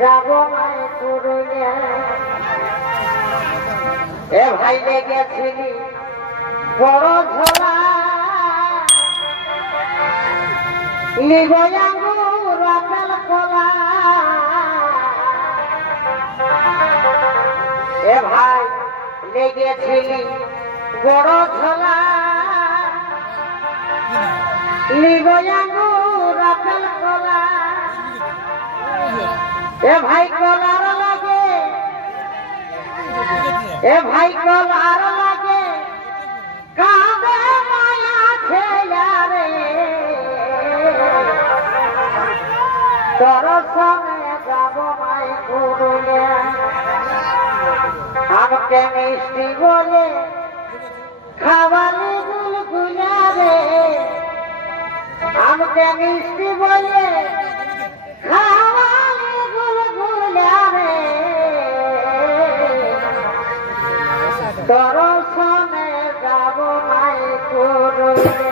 যাব মায় পুরুলিয়া। এ ভাই লেগেছিলি বড় ঝোলা। লিগয়াঙ্গুর আপেল কলা। এ ভাই লেগেছিলি বড় ঝোলা। লিগয়াঙ্গুর আপেল কলা। এ ভাই কলার লাগে। এ ভাই কলার লাগে। কাঁদে মায়া ছেয়া রে। তোর সঙ্গে যাব মাই পুরুলিয়া। আমাকে মিষ্টি বলে খাওয়ালি গুলগুলা রে। আমাকে মিষ্টি বলে দর্শনে যাব নাই পুরুলিয়া